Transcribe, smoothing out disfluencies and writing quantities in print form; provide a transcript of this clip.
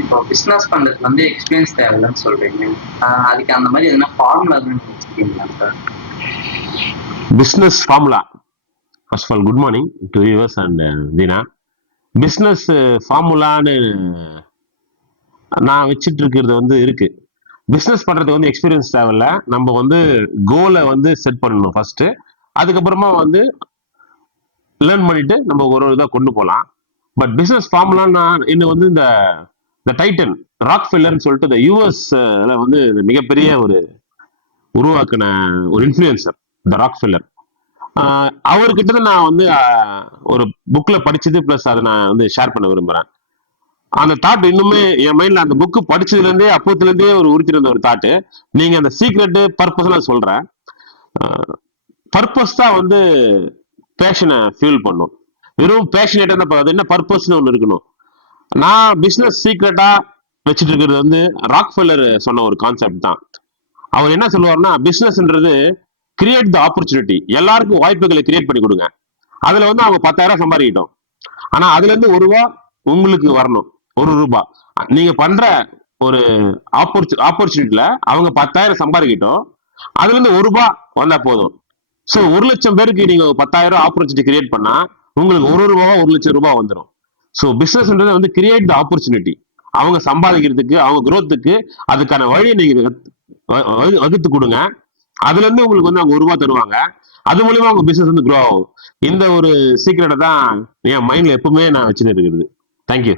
இப்போ பிசினஸ் பண்றதுக்கு வந்து எக்ஸ்பீரியன்ஸ் தேவையில்லைன்னு சொல்றீங்க. அதுக்கு அந்த மாதிரி எதனா ஃபார்முலா வச்சிருக்கீங்களா sir? Business formula. First of all good morning to yours and Dheena. Business ஃபார்முலான்னு நான் வச்சுட்டு இருக்கிறது வந்து இருக்கு. பிஸ்னஸ் பண்றதுக்கு வந்து எக்ஸ்பீரியன்ஸ் தேவையில்ல. நம்ம வந்து கோலை வந்து செட் பண்ணணும் ஃபர்ஸ்ட். அதுக்கப்புறமா வந்து லேர்ன் பண்ணிட்டு நம்ம ஒரு இதாக கொண்டு போகலாம். பட் பிஸ்னஸ் ஃபார்முலான்னா இன்னும் வந்து இந்த டைட்டன் ராக் ஃபெல்லர்னு சொல்லிட்டு இந்த யூஎஸ்ல வந்து இந்த மிகப்பெரிய ஒரு உருவாக்கின ஒரு இன்ஃபுளுசர் இந்த ராக் ஃபெல்லர். அவர்கிட்ட நான் வந்து ஒரு புக்ல படிச்சது பிளஸ் அதை நான் வந்து ஷேர் பண்ண விரும்புறேன். அந்த தாட் இன்னுமே என் மைண்ட்ல அந்த புக்கு படிச்சதுல இருந்தே அப்போத்துல இருந்தே ஒரு உறுத்திருந்த ஒரு தாட்டு. நீங்க அந்த சீக்ரெட் பர்பஸ் நான் சொல்றேன். பர்பஸ் தான் வந்து பேஷனை ஃபியூல் பண்ணும். வெறும் பேஷனேட்டா அது என்ன பர்பஸ்னு ஒன்று இருக்கணும். நான் பிசினஸ் சீக்ரெட்டா வச்சுட்டு இருக்கிறது வந்து ராக் ஃபெல்லர் சொன்ன ஒரு கான்செப்ட் தான். அவர் என்ன சொல்லுவாருன்னா, பிசினஸ்ன்றது கிரியேட் த ஆப்பர்ச்சுனிட்டி. எல்லாருக்கும் வாய்ப்புகளை கிரியேட் பண்ணி கொடுங்க. அதுல வந்து அவங்க 10,000 சம்பாதிக்கிட்டோம். ஆனா அதுல இருந்து ₹1 உங்களுக்கு வரணும். ₹1 நீங்க பண்ற ஒரு ஆப்பர்ச்சுனிட்டில அவங்க 10,000 சம்பாதிக்கிட்டோம். அதுல இருந்து ₹1 வந்தா போதும். சோ 1,00,000 பேருக்கு நீங்க 10,000 ஆப்பர்ச்சுனிட்டி கிரியேட் பண்ணா உங்களுக்கு ₹1 ₹1,00,000 வந்துடும். ஸோ பிசினஸ்ன்றது வந்து கிரியேட் த ஆப்பர்ச்சுனிட்டி. அவங்க சம்பாதிக்கிறதுக்கு அவங்க குரோத்துக்கு அதுக்கான வழியை நீங்க வகுத்து கொடுங்க. அதுல இருந்து உங்களுக்கு வந்து அவங்க ₹1 தருவாங்க. அது மூலியமா உங்க பிசினஸ் வந்து க்ரோ ஆகும். இந்த ஒரு சீக்கிரட்டை தான் என் மைண்ட்ல எப்பவுமே நான் வச்சுட்டு இருக்கிறது. தேங்க்யூ.